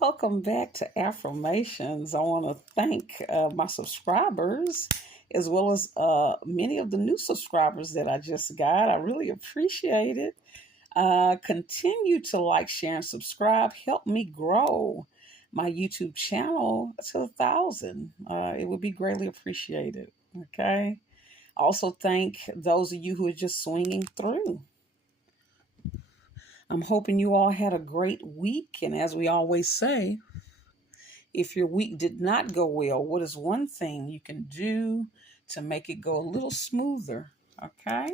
Welcome back to Affirmations. I want to thank my subscribers as well as many of the new subscribers that I just got. I really appreciate it. Continue to like, share, and subscribe. Help me grow my YouTube channel to 1,000. It would be greatly appreciated. Okay. Also, thank those of you who are just swinging through. I'm hoping you all had a great week. And as we always say, if your week did not go well, what is one thing you can do to make it go a little smoother? Okay.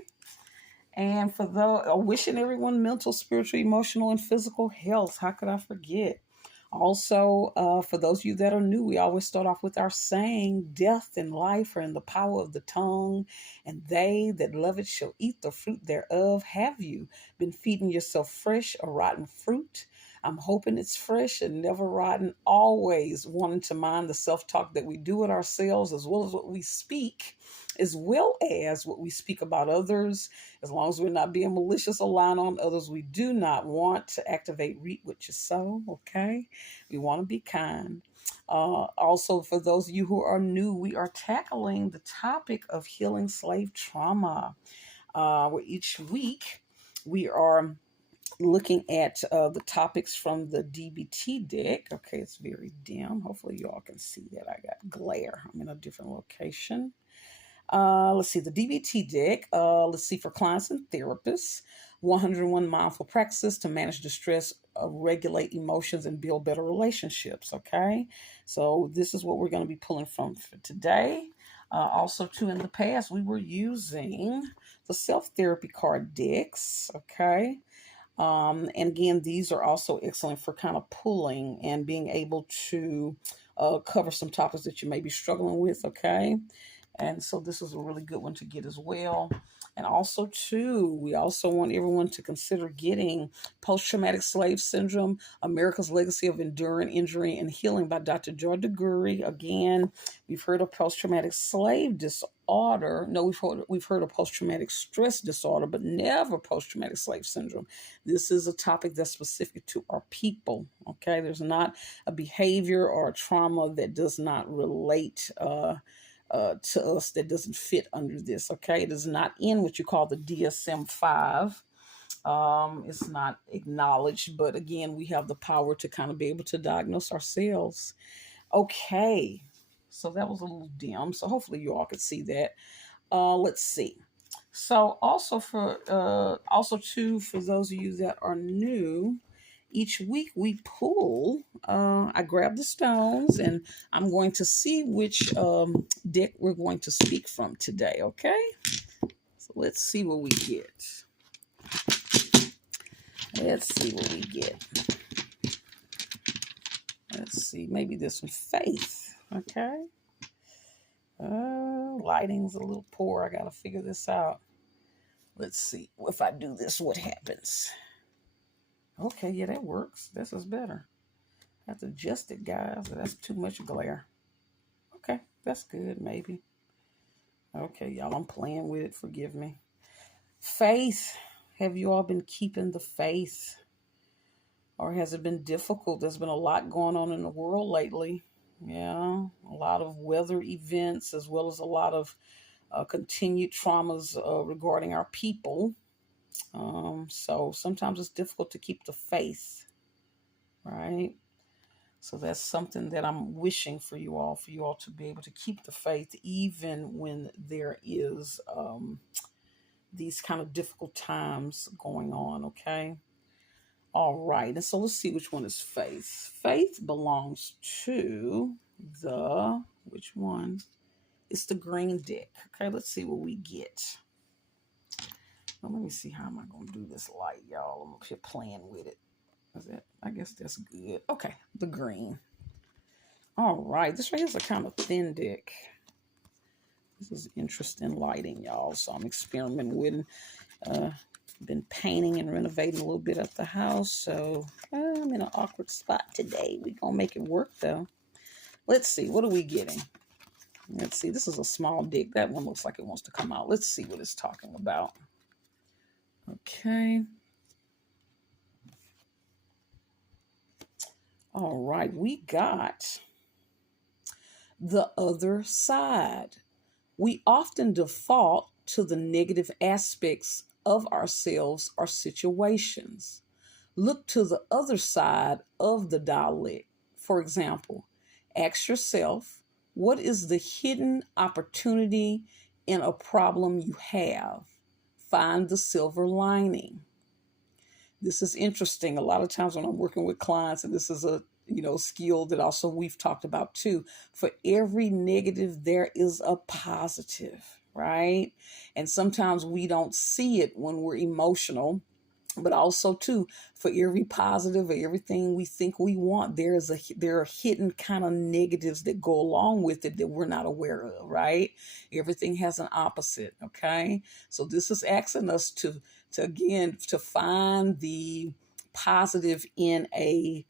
And for those wishing everyone mental, spiritual, emotional, and physical health. How could I forget? Also, for those of you that are new, we always start off with our saying, death and life are in the power of the tongue, and they that love it shall eat the fruit thereof. Have you been feeding yourself fresh or rotten fruit? I'm hoping it's fresh and never rotten, always wanting to mind the self-talk that we do with ourselves, as well as what we speak, as well as what we speak about others. As long as we're not being malicious or lying on others, we do not want to activate reap what you sow, okay? We want to be kind. Also, for those of you who are new, we are tackling the topic of healing slave trauma. Where each week we are looking at the topics from the DBT deck. Okay, it's very dim. Hopefully, you all can see that. I got glare. I'm in a different location. Let's see, the DBT deck. Let's see, for clients and therapists, 101 mindful practices to manage distress, regulate emotions, and build better relationships. Okay, so this is what we're going to be pulling from for today. Also, too, in the past, we were using the self therapy card decks. Okay. And again, these are also excellent for kind of pulling and being able to cover some topics that you may be struggling with. Okay. And so this is a really good one to get as well. And also, too, we also want everyone to consider getting Post-Traumatic Slave Syndrome, America's Legacy of Enduring Injury and Healing by Dr. Joy DeGury. Again, we've heard of post-traumatic slave disorder. No, we've heard of post-traumatic stress disorder, but never post-traumatic slave syndrome. This is a topic that's specific to our people. Okay, there's not a behavior or a trauma that does not relate to us, that doesn't fit under this. Okay, it is not in what you call the DSM-5. It's not acknowledged, but again, we have the power to kind of be able to diagnose ourselves. Okay, so that was a little dim. So hopefully you all could see that. Let's see. So also too, for those of you that are new, each week we pull. I grab the stones and I'm going to see which deck we're going to speak from today. Okay, so let's see what we get. Let's see what we get. Let's see, maybe this one, faith. Okay. Lighting's a little poor. I gotta figure this out. Let's see. If I do this, what happens? Okay, yeah, that works. This is better. I have to adjust it, guys. That's too much glare. Okay, that's good, maybe. Okay, y'all, I'm playing with it. Forgive me. Faith. Have you all been keeping the faith? Or has it been difficult? There's been a lot going on in the world lately. Yeah, a lot of weather events, as well as a lot of continued traumas regarding our people. So sometimes it's difficult to keep the faith, right? So that's something that I'm wishing for you all to be able to keep the faith, even when there is these kind of difficult times going on, okay? All right, and so let's see which one is faith. Faith belongs to which one? It's the green deck. Okay, let's see what we get. Well, let me see, how am I going to do this light, y'all? I'm up here playing with it. Is that? I guess that's good. Okay, the green. All right, this right here is a kind of thin deck. This is interesting lighting, y'all. So I'm experimenting with been painting and renovating a little bit at the house. So I'm in an awkward spot today. We're going to make it work, though. Let's see. What are we getting? Let's see. This is a small deck. That one looks like it wants to come out. Let's see what it's talking about. Okay. All right, we got the other side. We often default to the negative aspects of ourselves or situations. Look to the other side of the dialect. For example, ask yourself, what is the hidden opportunity in a problem you have? Find the silver lining. This is interesting. A lot of times when I'm working with clients, and this is a skill that also we've talked about too, for every negative there is a positive, right? And sometimes we don't see it when we're emotional, but also too, for every positive or everything we think we want, there are hidden kind of negatives that go along with it that we're not aware of, right? Everything has an opposite. Okay, so this is asking us to find the positive in a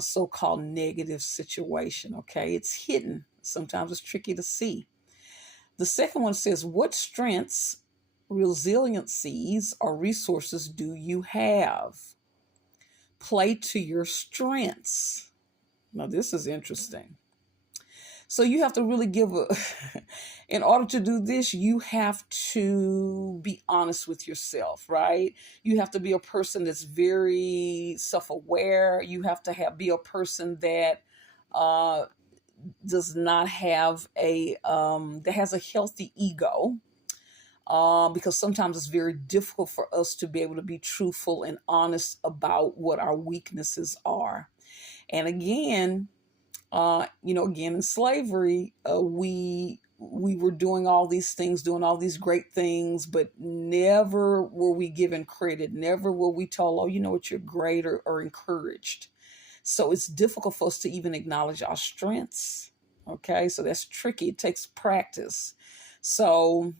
so-called negative situation. Okay, it's hidden. Sometimes it's tricky to see. The second one says, what strengths, resiliencies, or resources do you have? Play to your strengths. Now, this is interesting. So you have to really in order to do this, you have to be honest with yourself, right? You have to be a person that's very self-aware. You have to be a person that uh, does not have that has a healthy ego, because sometimes it's very difficult for us to be able to be truthful and honest about what our weaknesses are. And again, again in slavery, we were doing all these things, doing all these great things, but never were we given credit. Never were we told, oh, you know what, you're great, or encouraged. So it's difficult for us to even acknowledge our strengths. Okay, so that's tricky. It takes practice. So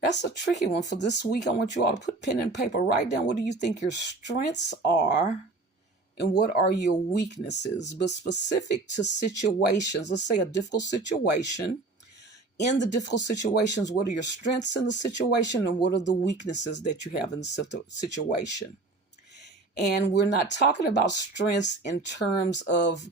that's a tricky one for this week. I want you all to put pen and paper, write down what do you think your strengths are and what are your weaknesses, but specific to situations. Let's say a difficult situation. In the difficult situations, what are your strengths in the situation and what are the weaknesses that you have in the situation? And we're not talking about strengths in terms of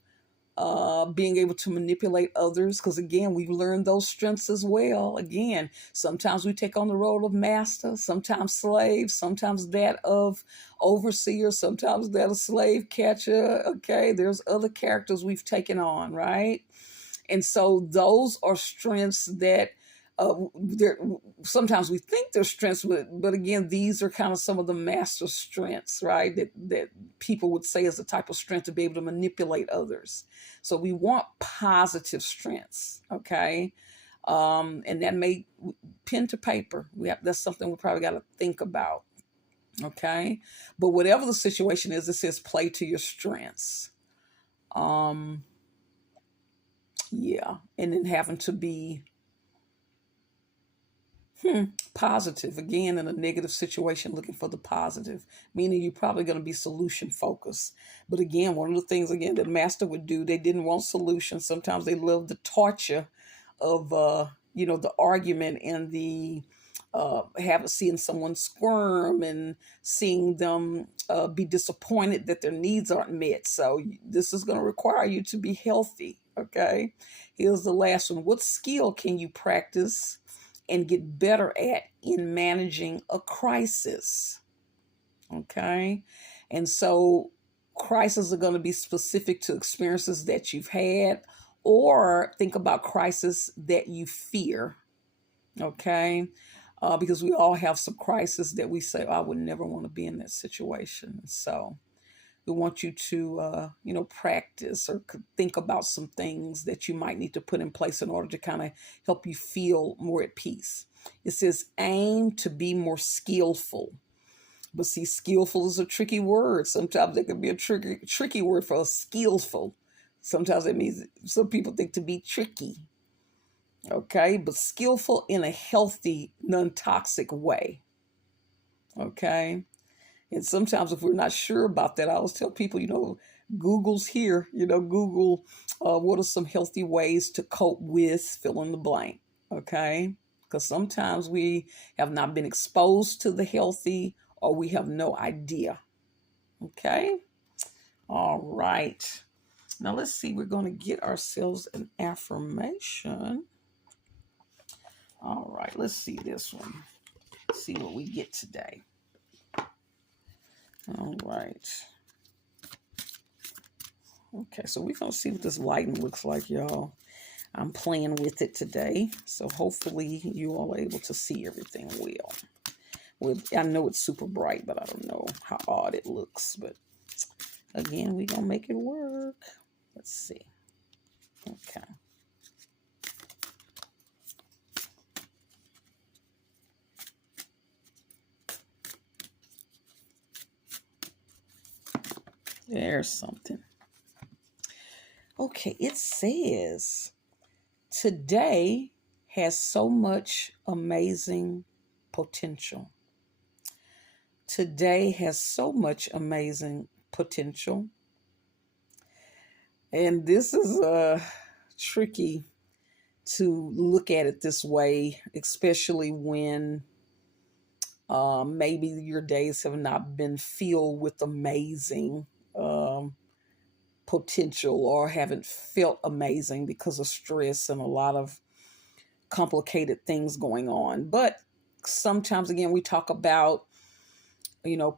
being able to manipulate others, because again, we learn those strengths as well. Again, sometimes we take on the role of master, sometimes slave, sometimes that of overseer, sometimes that of slave catcher. Okay, there's other characters we've taken on, right? And so those are strengths that sometimes we think they're strengths, but again, these are kind of some of the master strengths, right? That people would say is a type of strength to be able to manipulate others. So we want positive strengths, okay? And that may pen to paper. That's something we probably got to think about, okay? But whatever the situation is, it says play to your strengths. Yeah, and then having to be positive. Again, in a negative situation, looking for the positive, meaning you're probably going to be solution focused. But again, one of the things, again, that master would do, they didn't want solutions. Sometimes they loved the torture of, the argument and the seeing someone squirm and seeing them be disappointed that their needs aren't met. So this is going to require you to be healthy. Okay. Here's the last one. What skill can you practice and get better at in managing a crisis? Okay. And so crises are going to be specific to experiences that you've had, or think about crisis that you fear. Okay. Because we all have some crisis that we say, oh, I would never want to be in that situation. So we want you to, practice or think about some things that you might need to put in place in order to kind of help you feel more at peace. It says aim to be more skillful. But see, skillful is a tricky word. Sometimes it can be a tricky word for us, skillful. Sometimes it means some people think to be tricky. Okay, but skillful in a healthy, non-toxic way. Okay. And sometimes if we're not sure about that, I always tell people, Google's here, Google, what are some healthy ways to cope with fill in the blank, okay? Because sometimes we have not been exposed to the healthy or we have no idea, okay? All right. Now let's see. We're going to get ourselves an affirmation. All right. Let's see this one. See what we get today. All right. Okay. So we're going to see what this lighting looks like, y'all. I'm playing with it today. So hopefully you all are able to see everything well. Well, I know it's super bright, but I don't know how odd it looks. But again, we're going to make it work. Let's see. Okay. There's something. Okay, it says, today has so much amazing potential. Today has so much amazing potential. And this is tricky to look at it this way, especially when maybe your days have not been filled with amazing potential or haven't felt amazing because of stress and a lot of complicated things going on. But sometimes, again, we talk about,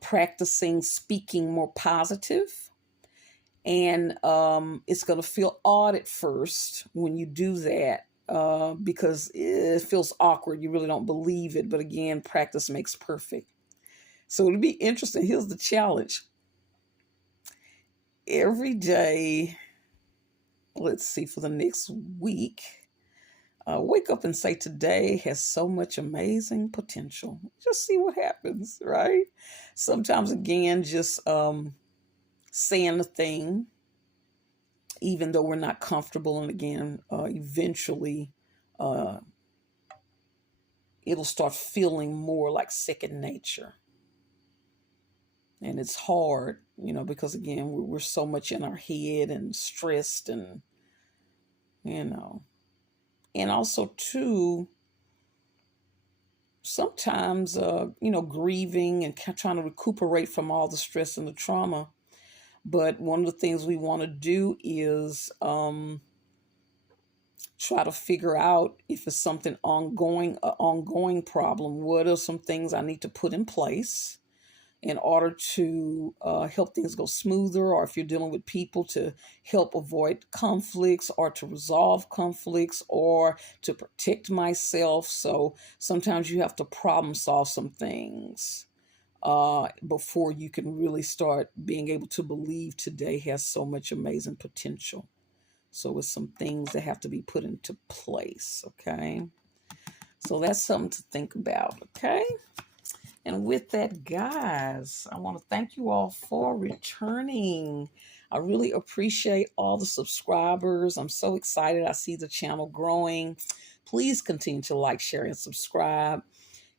practicing speaking more positive. And it's going to feel odd at first when you do that because it feels awkward. You really don't believe it. But again, practice makes perfect. So it'll be interesting. Here's the challenge. Every day, let's see, for the next week, wake up and say, today has so much amazing potential. Just see what happens, right? Sometimes, again, just saying a thing, even though we're not comfortable. And again, eventually it'll start feeling more like second nature. And it's hard, because again, we're so much in our head and stressed and, and also too, sometimes, grieving and trying to recuperate from all the stress and the trauma. But one of the things we want to do is try to figure out if it's something ongoing, an ongoing problem. What are some things I need to put in place in order to help things go smoother, or if you're dealing with people, to help avoid conflicts or to resolve conflicts or to protect myself. So sometimes you have to problem solve some things before you can really start being able to believe today has so much amazing potential. So it's some things that have to be put into place, okay? So that's something to think about, okay? And with that, guys, I want to thank you all for returning. I really appreciate all the subscribers. I'm so excited. I see the channel growing. Please continue to like, share, and subscribe.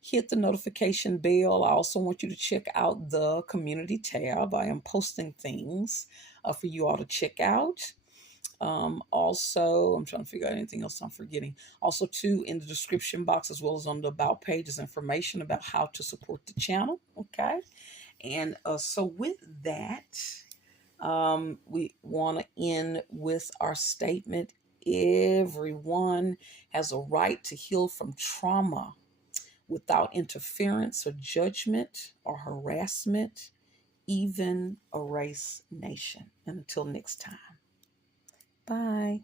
Hit the notification bell. I also want you to check out the community tab. I am posting things for you all to check out. Also, I'm trying to figure out anything else I'm forgetting. Also, too, in the description box as well as on the about page is information about how to support the channel. Okay. And so with that, we want to end with our statement. Everyone has a right to heal from trauma without interference or judgment or harassment, even a race, nation. And until next time. Bye.